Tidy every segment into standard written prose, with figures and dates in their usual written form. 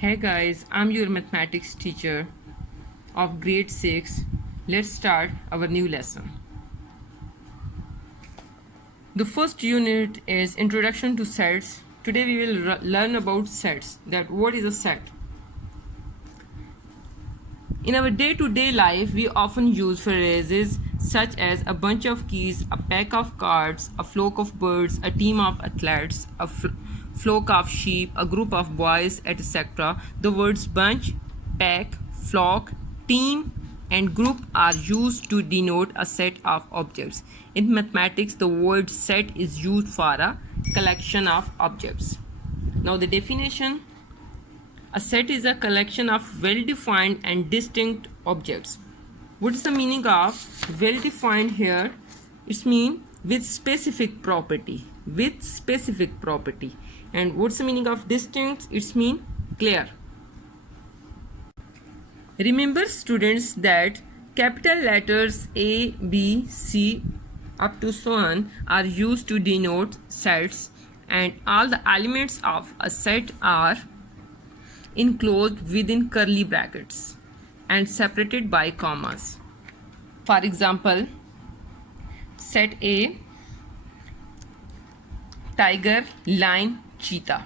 Hey guys, I'm your mathematics teacher of grade 6. Let's start our new lesson. The first unit is Introduction to Sets. Today we will learn about sets. That what is a set? In our day-to-day life, we often use phrases such as a bunch of keys, a pack of cards, a flock of birds, a team of athletes, a flock of sheep, a group of boys, etc. The words bunch, pack, flock, team, and group are used to denote a set of objects. In mathematics, the word set is used for a collection of objects. Now the definition: a set is a collection of well-defined and distinct objects. What is the meaning of well-defined here? It means with specific property. With specific property. And what's the meaning of distinct? It means clear. Remember students that capital letters A, B, C up to so on are used to denote sets, and all the elements of a set are enclosed within curly brackets and separated by commas. For example, set A: tiger, lion, cheetah.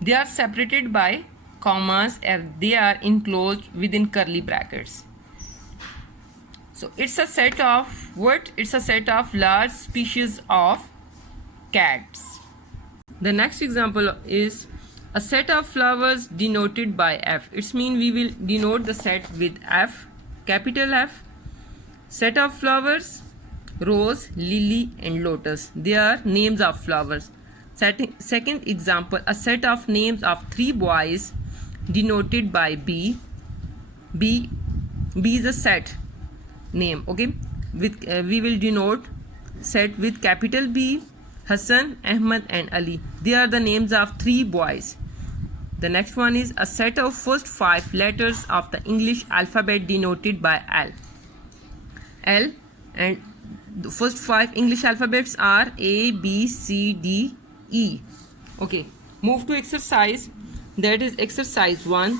They are separated by commas and they are enclosed within curly brackets. So it's a set of what? It's a set of large species of cats. The next example is a set of flowers denoted by F. It means we will denote the set with F, capital F. Set of flowers: rose, lily, and lotus. They are names of flowers. Second example, a set of names of 3 boys denoted by B. B is a set name. Okay, with we will denote set with capital B: Hassan, Ahmed, and Ali. They are the names of 3 boys. The next one is a set of first 5 letters of the English alphabet denoted by L. L, and the first 5 English alphabets are A, B, C, D, E. Okay, move to exercise. That is exercise 1.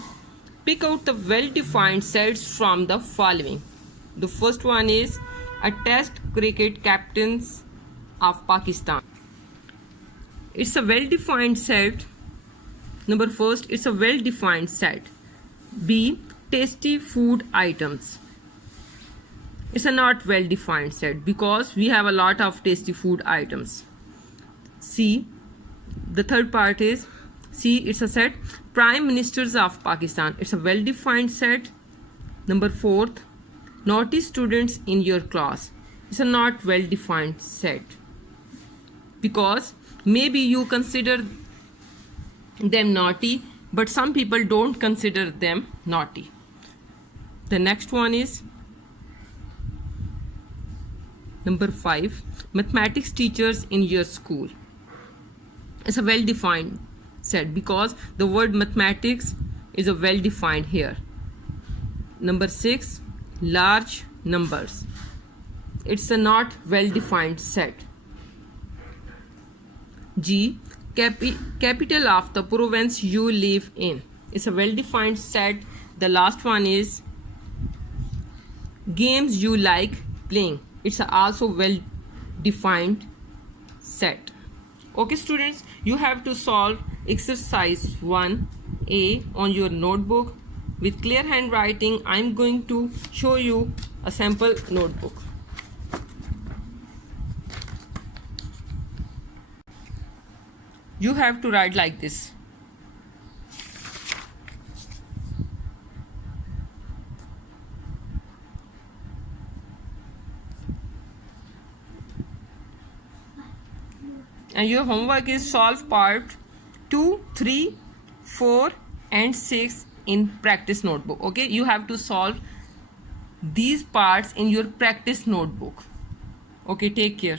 Pick out the well-defined sets from the following. The first one is a Test cricket captains of Pakistan. It's a well-defined set. Number first, it's a well-defined set. B, tasty food items. It's a not well-defined set because we have a lot of tasty food items. C, the third part is C, it's a set prime ministers of Pakistan. It's a well-defined set. Number 4th, naughty students in your class. It's a not well-defined set because maybe you consider them naughty, but some people don't consider them naughty. The next one is number 5, mathematics teachers in your school. It's a well-defined set because the word mathematics is a well-defined here. Number 6, large numbers. It's a not well-defined set. G, capital of the province you live in. It's a well-defined set. The last one is games you like playing. It's also well-defined set. Okay students, you have to solve exercise 1A on your notebook with clear handwriting. I'm going to show you a sample notebook. You have to write like this. And your homework is solve part 2, 3, 4 and 6 in practice notebook. Okay, you have to solve these parts in your practice notebook. Okay, take care.